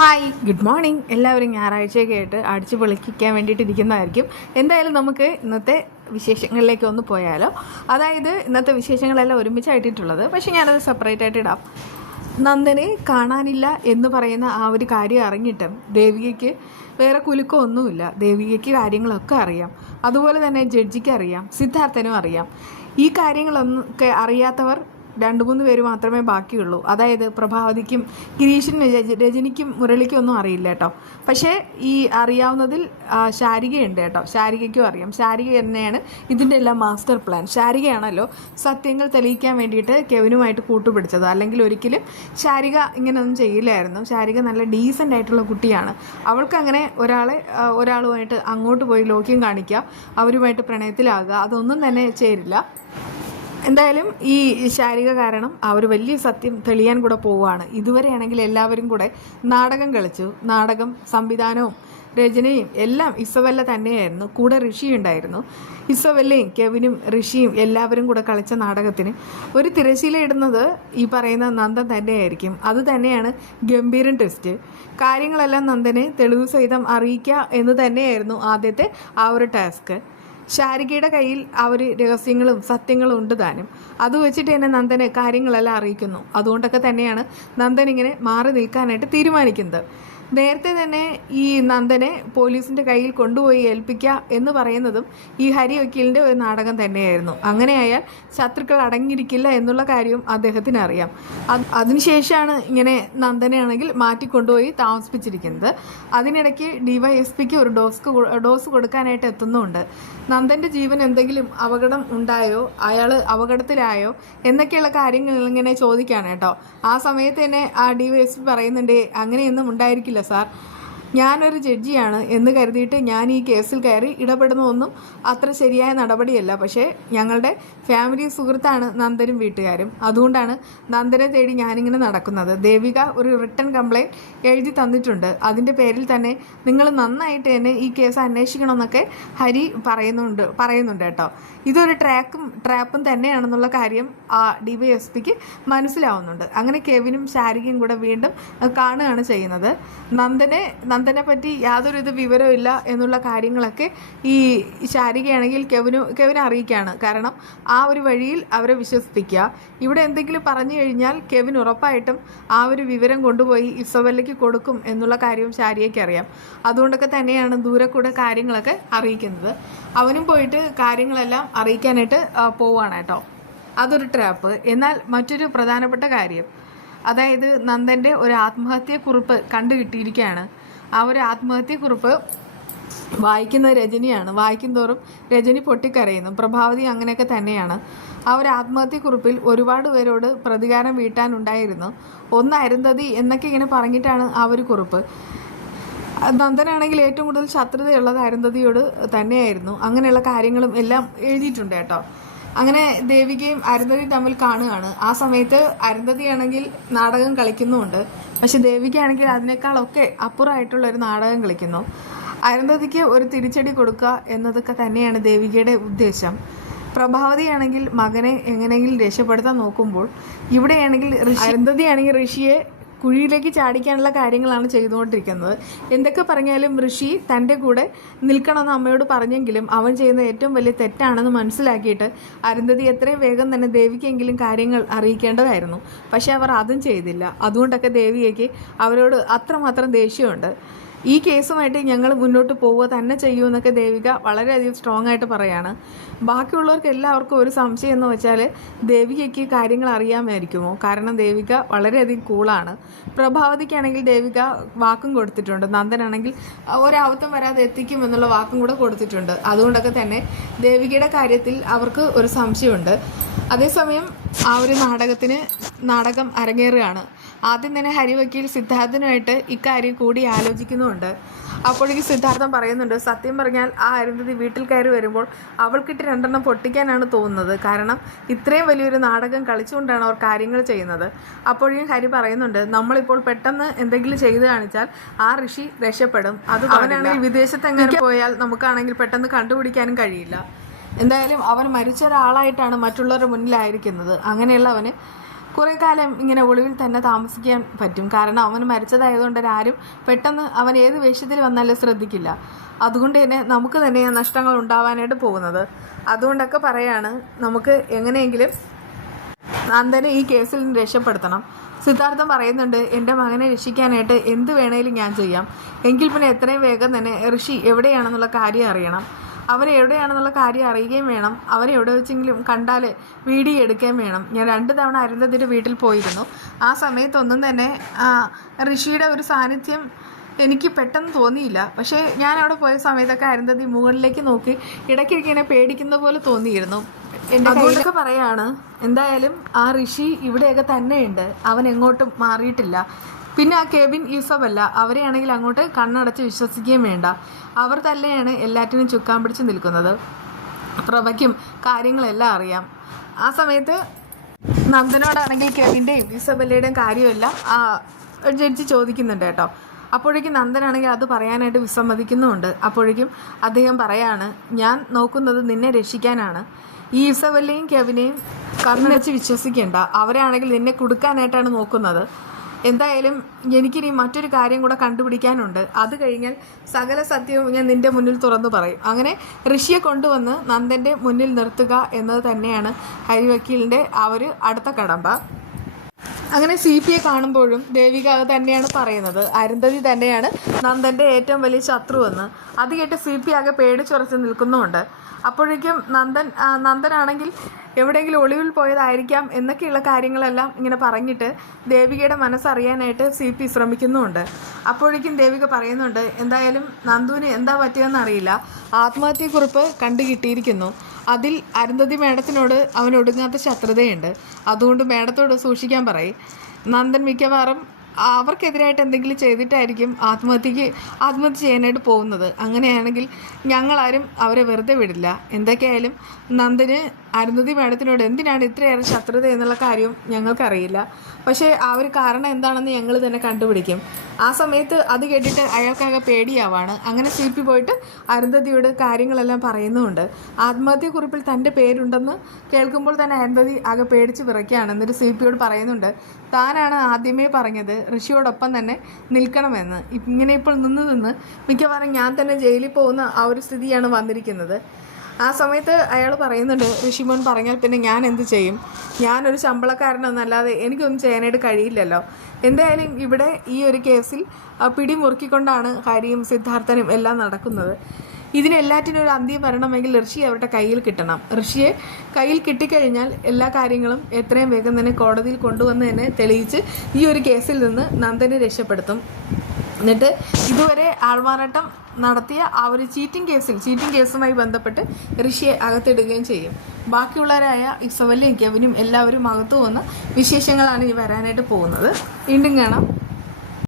Hi, good morning. എല്ലാവരും ഞായറാഴ്ചയൊക്കെ ആയിട്ട് അടിച്ചു പൊളിക്കാൻ വേണ്ടിയിട്ടിരിക്കുന്നതായിരിക്കും. എന്തായാലും നമുക്ക് ഇന്നത്തെ വിശേഷങ്ങളിലേക്ക് ഒന്ന് പോയാലോ. അതായത് ഇന്നത്തെ വിശേഷങ്ങളെല്ലാം ഒരുമിച്ചായിട്ടിട്ടുള്ളത്, പക്ഷേ ഞാനത് സെപ്പറേറ്റ് ആയിട്ട് ഇടാം. നന്ദനെ കാണാനില്ല എന്ന് പറയുന്ന ആ ഒരു കാര്യം അറിഞ്ഞിട്ടും ദേവികയ്ക്ക് വേറെ കുലുക്കമൊന്നുമില്ല. ദേവികയ്ക്ക് കാര്യങ്ങളൊക്കെ അറിയാം. അതുപോലെ തന്നെ ജഡ്ജിക്ക് അറിയാം, സിദ്ധാർത്ഥനും അറിയാം. ഈ കാര്യങ്ങളൊന്നും ഒക്കെ അറിയാത്തവർ 2-3 പേര് മാത്രമേ ബാക്കിയുള്ളൂ. അതായത് പ്രഭാവതിക്കും ഗിരീഷിനും രജനിക്കും മുരളിക്കും ഒന്നും അറിയില്ല കേട്ടോ. പക്ഷേ ഈ അറിയാവുന്നതിൽ ശാരികയുണ്ട് കേട്ടോ. ശാരികയ്ക്കും അറിയാം. ശാരിക തന്നെയാണ് ഇതിൻ്റെ എല്ലാം മാസ്റ്റർ പ്ലാൻ. ശാരികയാണല്ലോ സത്യങ്ങൾ തെളിയിക്കാൻ വേണ്ടിയിട്ട് കെവിനുമായിട്ട് കൂട്ടുപിടിച്ചത്. അല്ലെങ്കിൽ ഒരിക്കലും ശാരിക ഇങ്ങനെയൊന്നും ചെയ്യില്ലായിരുന്നു. ശാരിക നല്ല ഡീസൻ്റ് ആയിട്ടുള്ള കുട്ടിയാണ്. അവൾക്ക് അങ്ങനെ ഒരാളുമായിട്ട് അങ്ങോട്ട് പോയി ലോക്യം കാണിക്കുക, അവരുമായിട്ട് പ്രണയത്തിലാകുക, അതൊന്നും തന്നെ ചേരില്ല. എന്തായാലും ഈ ശാരിക കാരണം അവർ വലിയ സത്യം തെളിയാൻ കൂടെ പോവുകയാണ്. ഇതുവരെയാണെങ്കിൽ എല്ലാവരും കൂടെ നാടകം കളിച്ചു. നാടകം സംവിധാനവും രചനയും എല്ലാം ഇസബെല്ല തന്നെയായിരുന്നു. കൂടെ ഋഷി ഉണ്ടായിരുന്നു. ഇസബെല്ലയും കെവിനും ഋഷിയും എല്ലാവരും കൂടെ കളിച്ച നാടകത്തിന് ഒരു തിരശീല ഇടുന്നത് ഈ പറയുന്ന നന്ദൻ തന്നെയായിരിക്കും. അത് തന്നെയാണ് ഗംഭീരൻ ടെസ്റ്റ്. കാര്യങ്ങളെല്ലാം നന്ദനെ തെളിവ് സഹിതം അറിയിക്കുക എന്ന് തന്നെയായിരുന്നു ആദ്യത്തെ ആ ഒരു ടാസ്ക്. ശാരികയുടെ കയ്യിൽ രഹസ്യങ്ങളും സത്യങ്ങളും ഉണ്ട് താനും. അത് വെച്ചിട്ട് തന്നെ നന്ദനെ കാര്യങ്ങളെല്ലാം അറിയിക്കുന്നു. അതുകൊണ്ടൊക്കെ തന്നെയാണ് നന്ദൻ ഇങ്ങനെ മാറി നിൽക്കാനായിട്ട് തീരുമാനിക്കുന്നത്. നേരത്തെ തന്നെ ഈ നന്ദനെ പോലീസിൻ്റെ കയ്യിൽ കൊണ്ടുപോയി ഏൽപ്പിക്കുക എന്ന് പറയുന്നതും ഈ ഹരി വക്കീലിൻ്റെ ഒരു നാടകം തന്നെയായിരുന്നു. അങ്ങനെയായാൽ ശത്രുക്കൾ അടങ്ങിയിരിക്കില്ല എന്നുള്ള കാര്യവും അദ്ദേഹത്തിന് അറിയാം. അതിനുശേഷമാണ് ഇങ്ങനെ നന്ദനെ ആണെങ്കിൽ മാറ്റിക്കൊണ്ടുപോയി താമസിപ്പിച്ചിരിക്കുന്നത്. അതിനിടയ്ക്ക് DYSPക്ക് ഒരു ഡോസ് കൊടുക്കാനായിട്ട് എത്തുന്നുണ്ട്. നന്ദൻ്റെ ജീവൻ എന്തെങ്കിലും അപകടം ഉണ്ടായോ, അയാൾ അപകടത്തിലായോ എന്നൊക്കെയുള്ള കാര്യങ്ങൾ ഇങ്ങനെ ചോദിക്കുകയാണ് കേട്ടോ. ആ സമയത്ത് തന്നെ ആ DYSP പറയുന്നുണ്ട്, അങ്ങനെയൊന്നും ഉണ്ടായിരിക്കില്ല സാർ, ഞാനൊരു ജഡ്ജിയാണ് എന്ന് കരുതിയിട്ട് ഞാൻ ഈ കേസിൽ കയറി ഇടപെടുന്നതൊന്നും അത്ര ശരിയായ നടപടിയല്ല. പക്ഷേ ഞങ്ങളുടെ ഫാമിലി സുഹൃത്താണ് നന്ദനും വീട്ടുകാരും. അതുകൊണ്ടാണ് നന്ദനെ തേടി ഞാനിങ്ങനെ നടക്കുന്നത്. ദേവിക ഒരു റിട്ടൺ കംപ്ലയിൻറ്റ് എഴുതി തന്നിട്ടുണ്ട്. അതിൻ്റെ പേരിൽ തന്നെ നിങ്ങൾ നന്നായിട്ട് തന്നെ ഈ കേസ് അന്വേഷിക്കണമെന്നൊക്കെ ഹരി പറയുന്നുണ്ട് കേട്ടോ. ഇതൊരു ട്രാപ്പും തന്നെയാണെന്നുള്ള കാര്യം ആ DYSPക്ക് മനസ്സിലാവുന്നുണ്ട്. അങ്ങനെ കെവിനും ശാരികയും കൂടെ വീണ്ടും കാണുകയാണ് ചെയ്യുന്നത്. നന്ദനെ പറ്റി യാതൊരു വിവരവും ഇല്ല എന്നുള്ള കാര്യങ്ങളൊക്കെ ഈ ശാരികയാണെങ്കിൽ കെവിനെ അറിയിക്കുകയാണ്. കാരണം ആ ഒരു വഴിയിൽ അവരെ വിശ്വസിപ്പിക്കുക. ഇവിടെ എന്തെങ്കിലും പറഞ്ഞു കഴിഞ്ഞാൽ കെവിൻ ഉറപ്പായിട്ടും ആ ഒരു വിവരം കൊണ്ടുപോയി ഇസബെല്ലയ്ക്ക് കൊടുക്കും എന്നുള്ള കാര്യവും ശാരികയ്ക്ക് അറിയാം. അതുകൊണ്ടൊക്കെ തന്നെയാണ് ദൂരെ കൂടെ കാര്യങ്ങളൊക്കെ അറിയിക്കുന്നത്. അവനും പോയിട്ട് കാര്യങ്ങളെല്ലാം അറിയിക്കാനായിട്ട് പോവുകയാണ് കേട്ടോ. അതൊരു ട്രാപ്പ്. എന്നാൽ മറ്റൊരു പ്രധാനപ്പെട്ട കാര്യം, അതായത് നന്ദൻ്റെ ഒരു ആത്മഹത്യക്കുറിപ്പ് കണ്ടു കിട്ടിയിരിക്കുകയാണ്. ആ ഒരു ആത്മഹത്യക്കുറിപ്പ് വായിക്കുന്ന രജനിയാണ്. വായിക്കും തോറും രജനി പൊട്ടിക്കരയുന്നു. പ്രഭാവതി അങ്ങനെയൊക്കെ തന്നെയാണ്. ആ ഒരു ആത്മഹത്യക്കുറിപ്പിൽ ഒരുപാട് പേരോട് പ്രതികാരം വീട്ടാനുണ്ടായിരുന്നു. ഒന്ന് അരുന്ധതി എന്നൊക്കെ ഇങ്ങനെ പറഞ്ഞിട്ടാണ് ആ ഒരു കുറിപ്പ്. നന്ദനാണെങ്കിൽ ഏറ്റവും കൂടുതൽ ശത്രുതയുള്ളത് അരുന്ധതിയോട് തന്നെയായിരുന്നു. അങ്ങനെയുള്ള കാര്യങ്ങളും എല്ലാം എഴുതിയിട്ടുണ്ട് കേട്ടോ. അങ്ങനെ ദേവികയും അരുന്ധതിയും തമ്മിൽ കാണുകയാണ്. ആ സമയത്ത് അരുന്ധതിയാണെങ്കിൽ നാടകം കളിക്കുന്നുമുണ്ട്. പക്ഷെ ദേവികയാണെങ്കിൽ അതിനേക്കാളൊക്കെ അപ്പുറമായിട്ടുള്ളൊരു നാടകം കളിക്കുന്നു. അരുന്ധതിക്ക് ഒരു തിരിച്ചടി കൊടുക്കുക എന്നതൊക്കെ തന്നെയാണ് ദേവികയുടെ ഉദ്ദേശം. പ്രഭാവതിയാണെങ്കിൽ മകനെ എങ്ങനെയെങ്കിലും രക്ഷപ്പെടുത്താൻ നോക്കുമ്പോൾ ഇവിടെയാണെങ്കിൽ അരുന്ധതിയാണെങ്കിൽ ഋഷിയെ കുഴിയിലേക്ക് ചാടിക്കാനുള്ള കാര്യങ്ങളാണ് ചെയ്തുകൊണ്ടിരിക്കുന്നത്. എന്തൊക്കെ പറഞ്ഞാലും ഋഷി തൻ്റെ കൂടെ നിൽക്കണമെന്ന് അമ്മയോട് പറഞ്ഞെങ്കിലും അവൻ ചെയ്യുന്ന ഏറ്റവും വലിയ തെറ്റാണെന്ന് മനസ്സിലാക്കിയിട്ട് അരുന്ധതി എത്രയും വേഗം തന്നെ ദേവിക്കെങ്കിലും കാര്യങ്ങൾ അറിയിക്കേണ്ടതായിരുന്നു. പക്ഷേ അവർ അതും ചെയ്തില്ല. അതുകൊണ്ടൊക്കെ ദേവികയ്ക്ക് അവരോട് അത്രമാത്രം ദേഷ്യമുണ്ട്. ഈ കേസുമായിട്ട് ഞങ്ങൾ മുന്നോട്ട് പോവുക തന്നെ ചെയ്യുമെന്നൊക്കെ ദേവിക വളരെയധികം സ്ട്രോങ് ആയിട്ട് പറയാണ്. ബാക്കിയുള്ളവർക്ക് എല്ലാവർക്കും ഒരു സംശയം എന്ന് വെച്ചാൽ ദേവികയ്ക്ക് കാര്യങ്ങൾ അറിയാമായിരിക്കുമോ? കാരണം ദേവിക വളരെയധികം കൂളാണ്. പ്രഭാവതിക്കാണെങ്കിൽ ദേവിക വാക്കും കൊടുത്തിട്ടുണ്ട്. നന്ദനാണെങ്കിൽ ഒരബദ്ധം വരാതെ എത്തിക്കും എന്നുള്ള വാക്കും കൂടെ കൊടുത്തിട്ടുണ്ട്. അതുകൊണ്ടൊക്കെ തന്നെ ദേവികയുടെ കാര്യത്തിൽ അവർക്ക് ഒരു സംശയമുണ്ട്. അതേസമയം ആ ഒരു നാടകം അരങ്ങേറുകയാണ്. ആദ്യം തന്നെ ഹരി വക്കീൽ സിദ്ധാർത്ഥനുമായിട്ട് ഇക്കാര്യം കൂടി ആലോചിക്കുന്നുമുണ്ട്. അപ്പോഴേക്കും സിദ്ധാർത്ഥൻ പറയുന്നുണ്ട്, സത്യം പറഞ്ഞാൽ ആ അരുന്ധതി വീട്ടിൽ കയറി വരുമ്പോൾ അവൾക്കിട്ട് 2 പൊട്ടിക്കാനാണ് തോന്നുന്നത്. കാരണം ഇത്രയും വലിയൊരു നാടകം കളിച്ചുകൊണ്ടാണ് അവർ കാര്യങ്ങൾ ചെയ്യുന്നത്. അപ്പോഴേക്കും ഹരി പറയുന്നുണ്ട്, നമ്മളിപ്പോൾ പെട്ടെന്ന് എന്തെങ്കിലും ചെയ്ത് കാണിച്ചാൽ ആ ഋഷി രക്ഷപ്പെടും. അത് അവനാണെങ്കിൽ വിദേശത്ത് എങ്ങനെ പോയാൽ നമുക്കാണെങ്കിൽ പെട്ടെന്ന് കണ്ടുപിടിക്കാനും കഴിയില്ല. എന്തായാലും അവൻ മരിച്ച ഒരാളായിട്ടാണ് മറ്റുള്ളവരുടെ മുന്നിലായിരിക്കുന്നത്. അങ്ങനെയുള്ളവന് കുറേ കാലം ഇങ്ങനെ ഒളിവിൽ തന്നെ താമസിക്കാൻ പറ്റും. കാരണം അവൻ മരിച്ചതായതുകൊണ്ട് ആരും പെട്ടെന്ന് അവൻ ഏത് വേഷത്തിൽ വന്നാലും ശ്രദ്ധിക്കില്ല. അതുകൊണ്ട് തന്നെ നമുക്ക് തന്നെ നഷ്ടങ്ങൾ ഉണ്ടാവാനായിട്ട് പോകുന്നത്. അതുകൊണ്ടൊക്കെ പറയാണ്, നമുക്ക് എങ്ങനെയെങ്കിലും നന്ദനെ ഈ കേസിൽ നിന്ന് രക്ഷപ്പെടുത്തണം. സിദ്ധാർത്ഥൻ പറയുന്നുണ്ട്, എൻ്റെ മകനെ രക്ഷിക്കാനായിട്ട് എന്ത് വേണേലും ഞാൻ ചെയ്യാം. എങ്കിൽ പിന്നെ എത്രയും വേഗം തന്നെ ഋഷി എവിടെയാണെന്നുള്ള കാര്യം അറിയണം. അവരെ എവിടെയാണെന്നുള്ള കാര്യം അറിയുകയും വേണം. അവരെ എവിടെ വെച്ചെങ്കിലും കണ്ടാൽ വീഡിയോ എടുക്കുകയും വേണം. ഞാൻ 2 തവണ അരുന്ധതിയുടെ വീട്ടിൽ പോയിരുന്നു. ആ സമയത്തൊന്നും തന്നെ ഋഷിയുടെ ഒരു സാന്നിധ്യം എനിക്ക് പെട്ടെന്ന് തോന്നിയില്ല. പക്ഷേ ഞാൻ അവിടെ പോയ സമയത്തൊക്കെ അരുന്ധതി മുകളിലേക്ക് നോക്കി ഇടയ്ക്കിടയ്ക്ക് ഇങ്ങനെ പേടിക്കുന്ന പോലെ തോന്നിയിരുന്നു. എൻ്റെ കയ്യിലൊക്കെ പറയാണ്, എന്തായാലും ആ ഋഷി ഇവിടെയൊക്കെ തന്നെയുണ്ട്, അവൻ എങ്ങോട്ടും മാറിയിട്ടില്ല. പിന്നെ ആ കെവിൻ, യൂസഫല്ല, അവരെയാണെങ്കിൽ അങ്ങോട്ട് കണ്ണടച്ച് വിശ്വസിക്കുകയും വേണ്ട. അവർ തന്നെയാണ് എല്ലാറ്റിനും ചുക്കാൻ പിടിച്ച് നിൽക്കുന്നത്. പ്രഭയ്ക്കും കാര്യങ്ങളെല്ലാം അറിയാം. ആ സമയത്ത് നന്ദനോടാണെങ്കിൽ കെവിൻ്റെയും ഇസബല്ലയുടെയും കാര്യമെല്ലാം ജഡ്ജി ചോദിക്കുന്നുണ്ട് കേട്ടോ. അപ്പോഴേക്കും നന്ദനാണെങ്കിൽ അത് പറയാനായിട്ട് വിസമ്മതിക്കുന്നുമുണ്ട്. അപ്പോഴേക്കും അദ്ദേഹം പറയാണ്, ഞാൻ നോക്കുന്നത് നിന്നെ രക്ഷിക്കാനാണ്. ഈ ഇസബല്ലയും കെവിനെയും കണ്ണടച്ച് വിശ്വസിക്കേണ്ട. അവരാണെങ്കിൽ നിന്നെ കൊടുക്കാനായിട്ടാണ് നോക്കുന്നത്. എന്തായാലും എനിക്കിനി മറ്റൊരു കാര്യം കൂടെ കണ്ടുപിടിക്കാനുണ്ട്. അത് കഴിഞ്ഞാൽ സകല സത്യവും ഞാൻ നിൻ്റെ മുന്നിൽ തുറന്നു പറയും. അങ്ങനെ ഋഷിയെ കൊണ്ടുവന്ന് നന്ദൻ്റെ മുന്നിൽ നിർത്തുക എന്നത് തന്നെയാണ് ഹരിവക്കീലിൻ്റെ ആ ഒരു അടുത്ത കടമ്പ. അങ്ങനെ CPയെ കാണുമ്പോഴും ദേവിക അത് തന്നെയാണ് പറയുന്നത്, അരുന്ധതി തന്നെയാണ് നന്ദൻ്റെ ഏറ്റവും വലിയ ശത്രുവെന്ന്. അത് കേട്ട് CP ആകെ പേടിച്ചുറച്ച് നിൽക്കുന്നുമുണ്ട്. അപ്പോഴേക്കും നന്ദനാണെങ്കിൽ എവിടെയെങ്കിലും ഒളിവിൽ പോയതായിരിക്കാം എന്നൊക്കെയുള്ള കാര്യങ്ങളെല്ലാം ഇങ്ങനെ പറഞ്ഞിട്ട് ദേവികയുടെ മനസ്സറിയാനായിട്ട് CP ശ്രമിക്കുന്നുമുണ്ട്. അപ്പോഴേക്കും ദേവിക പറയുന്നുണ്ട്, എന്തായാലും നന്ദുവിന് എന്താ പറ്റിയെന്ന് അറിയില്ല, ആത്മഹത്യക്കുറിപ്പ് കണ്ടു കിട്ടിയിരിക്കുന്നു. അതിൽ അരുന്ധതി മേഡത്തിനോട് അവൻ ഒടുങ്ങാത്ത ശത്രുതയുണ്ട്. അതുകൊണ്ട് മേഡത്തോട് സൂക്ഷിക്കാൻ പറയും. നന്ദൻ മിക്കവാറും അവർക്കെതിരായിട്ട് എന്തെങ്കിലും ചെയ്തിട്ടായിരിക്കും ആത്മഹത്യ ചെയ്യാനായിട്ട് പോകുന്നത്. അങ്ങനെയാണെങ്കിൽ ഞങ്ങളാരും അവരെ വെറുതെ വിടില്ല. എന്തൊക്കെയായാലും നന്ദന് അരുന്ധതി മേഡത്തിനോട് എന്തിനാണ് ഇത്രയേറെ ശത്രുത എന്നുള്ള കാര്യവും ഞങ്ങൾക്കറിയില്ല. പക്ഷേ ആ ഒരു കാരണം എന്താണെന്ന് ഞങ്ങൾ തന്നെ കണ്ടുപിടിക്കും. ആ സമയത്ത് അത് കേട്ടിട്ട് അയാൾക്കാകെ പേടിയാവാണ്. അങ്ങനെ CP പോയിട്ട് അരുന്ധതിയോട് കാര്യങ്ങളെല്ലാം പറയുന്നുമുണ്ട്. ആത്മഹത്യക്കുറിപ്പിൽ തൻ്റെ പേരുണ്ടെന്ന് കേൾക്കുമ്പോൾ തന്നെ അരുന്ധതി ആകെ പേടിച്ച് വിറയ്ക്കുകയാണ്. എന്നിട്ട് CPയോട് പറയുന്നുണ്ട്, താനാണ് ആദ്യമേ പറഞ്ഞത് ഋഷിയോടൊപ്പം തന്നെ നിൽക്കണമെന്ന്. ഇങ്ങനെ ഇപ്പോൾ നിന്ന് മിക്കവാറും ഞാൻ തന്നെ ജയിലിൽ പോകുന്ന ആ ഒരു സ്ഥിതിയാണ് വന്നിരിക്കുന്നത്. ആ സമയത്ത് അയാൾ പറയുന്നുണ്ട്, ഋഷിമോൻ പറഞ്ഞാൽ പിന്നെ ഞാൻ എന്ത് ചെയ്യും? ഞാനൊരു ശമ്പളക്കാരനൊന്നല്ലാതെ എനിക്കൊന്നും ചെയ്യാനായിട്ട് കഴിയില്ലല്ലോ. എന്തായാലും ഇവിടെ ഈ ഒരു കേസിൽ പിടിമുറുക്കിക്കൊണ്ടാണ് ഹരിയും സിദ്ധാർത്ഥനും എല്ലാം നടക്കുന്നത്. ഇതിനെല്ലാറ്റിനും ഒരു അന്ത്യം വരണമെങ്കിൽ ഋഷി അവരുടെ കയ്യിൽ കിട്ടണം. ഋഷിയെ കയ്യിൽ കിട്ടിക്കഴിഞ്ഞാൽ എല്ലാ കാര്യങ്ങളും എത്രയും വേഗം തന്നെ കോടതിയിൽ കൊണ്ടുവന്ന് തന്നെ തെളിയിച്ച് ഈ ഒരു കേസിൽ നിന്ന് നന്ദനെ രക്ഷപ്പെടുത്തും. എന്നിട്ട് ഇതുവരെ ആൾമാറാട്ടം നടത്തിയ ആ ഒരു ചീറ്റിംഗ് കേസുമായി ബന്ധപ്പെട്ട് ഋഷിയെ അകത്തിടുകയും ചെയ്യും. ബാക്കിയുള്ളവരായ ഇസബല്ലയും കെവിനും എല്ലാവരും അകത്തു വന്ന വിശേഷങ്ങളാണ് ഈ വരാനായിട്ട് പോകുന്നത്. വീണ്ടും കാണാം.